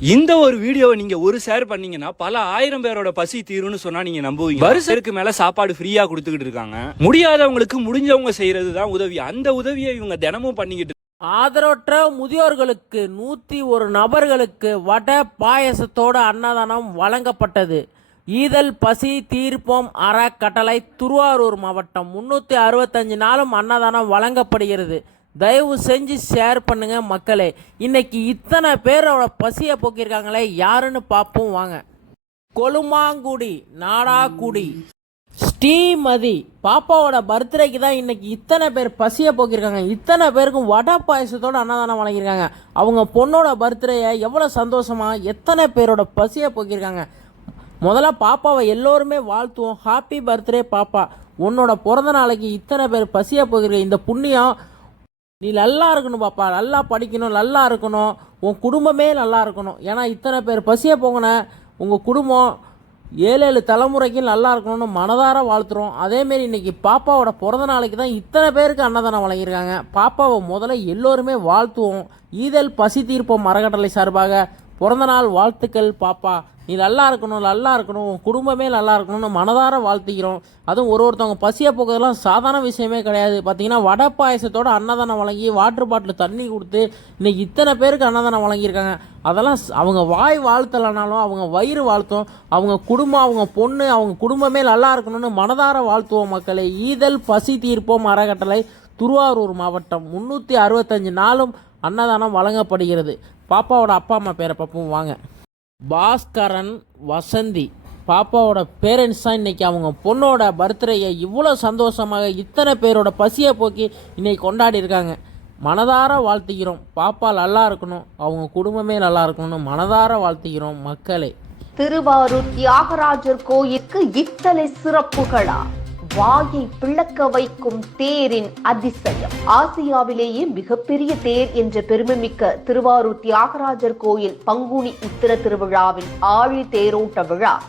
இந்த ஒரு வீடியோவை நீங்க ஒரு ஷேர் பண்ணீங்கன்னா பல ஆயிரம் பேரோட பசி தீரும்னு சொன்னா நீங்க நம்புவீங்க. வருஷத்துக்கு மேல சாப்பாடு ஃப்ரீயா கொடுத்துக்கிட்டு இருக்காங்க. முடியாதவங்களுக்கு முடிஞ்சவங்க செய்யறது தான் உதவி. அந்த உதவியை இவங்க தினமும் பண்ணிக்கிட்டு ஆதரவற்ற முதியோர்களுக்கு நூற்றி ஒரு நபர்களுக்கு வடை பாயசத்தோட அன்னதானம் வழங்கப்பட்டது. ஈதல் பசி தீர்ப்போம் அறக்கட்டளை திருவாரூர் மாவட்டம் முன்னூற்றி அறுபத்தஞ்சு நாளும் அன்னதானம் வழங்கப்படுகிறது. தயவு செஞ்சு ஷேர் பண்ணுங்கள் மக்களே. இன்றைக்கி இத்தனை பேரோட பசியை போக்கியிருக்காங்களே யாருன்னு பார்ப்போம் வாங்க. கொலுமாங்குடி நாடாக்குடி ஸ்ரீமதி பாப்பாவோட பர்த்டேக்கு தான் இன்றைக்கி இத்தனை பேர் பசியை போக்கியிருக்காங்க இத்தனை பேருக்கும் வடை பாயசத்தோடு அன்னதானம் வழங்கியிருக்காங்க. அவங்க பொண்ணோட பர்த்டேயை எவ்வளோ சந்தோஷமாக எத்தனை பேரோட பசியை போக்கியிருக்காங்க முதல்ல பாப்பாவை எல்லோருமே வாழ்த்துவோம். ஹாப்பி பர்த்டே பாப்பா. உன்னோட பிறந்த நாளைக்கு இத்தனை பேர் பசியை போக்கிருக்க இந்த புண்ணியம் நீ நல்லா இருக்கணும் பாப்பா நல்லா படிக்கணும் நல்லா இருக்கணும். உன் குடும்பமே நல்லா இருக்கணும். ஏன்னா இத்தனை பேர் பசியை போங்கின உங்கள் குடும்பம் ஏழு ஏழு தலைமுறைக்கு நல்லா இருக்கணும்னு மனதார வாழ்த்துறோம். அதேமாரி இன்றைக்கி பாப்பாவோட பிறந்த நாளைக்கு தான் இத்தனை பேருக்கு அன்னதானம் வழங்கியிருக்காங்க. பாப்பாவை முதல்ல எல்லோருமே வாழ்த்துவோம். ஈதல் பசி தீர்ப்போம் மரக்கடலை சார்பாக. பிறந்தநாள் வாழ்த்துக்கள் பாப்பா. நீ நல்லா இருக்கணும் நல்லா இருக்கணும். உன் குடும்பமே நல்லா இருக்கணும்னு மனதார வாழ்த்திக்கிறோம். அதுவும் ஒரு ஒருத்தவங்க பசியை போக்குறதெல்லாம் சாதாரண விஷயமே கிடையாது. பார்த்தீங்கன்னா வடை பாயசத்தோட அன்னதானம் வழங்கி வாட்டர் பாட்டில் தண்ணி கொடுத்து இன்னைக்கு இத்தனை பேருக்கு அன்னதானம் வழங்கியிருக்காங்க. அதெல்லாம் அவங்க வாய் வாழ்த்தலைனாலும் அவங்க வயிறு வாழ்த்தும். அவங்க குடும்பம் அவங்க பொண்ணு அவங்க குடும்பமே நல்லா இருக்கணும்னு மனதார வாழ்த்துவோம் மக்களை. ஈதல் பசி தீர்ப்போம் அறக்கட்டளை. திருவாரூர் மாவட்டம். முந்நூற்றி அறுபத்தஞ்சு நாளும் அன்னதானம் வழங்கப்படுகிறது. பாப்பாவோட அப்பா அம்மா பேரை பார்ப்போம் வாங்க. பாஸ்கரன் வசந்தி. பாப்பாவோட பேரண்ட்ஸ் தான் இன்றைக்கி அவங்க. பொண்ணோட பர்த்டேயை இவ்வளோ சந்தோஷமாக இத்தனை பேரோட பசியை போக்கி இன்றைக்கி கொண்டாடி இருக்காங்க. மனதார வாழ்த்துகிறோம். பாப்பா நல்லா இருக்கணும். அவங்க குடும்பமே நல்லா இருக்கணும்னு மனதார வாழ்த்துகிறோம் மக்களே. திருவாரூர் தியாகராஜர் கோயிலுக்கு இத்தனை சிறப்புகளா? வாயை பிளக்க வைக்கும் தேரின் அதிசயம். ஆசியாவிலேயே மிகப்பெரிய தேர் என்ற பெருமைமிக்க திருவாரூர் தியாகராஜர் கோயில் பங்குனி உத்திர திருவிழாவின் ஆழி தேரோட்ட விழா.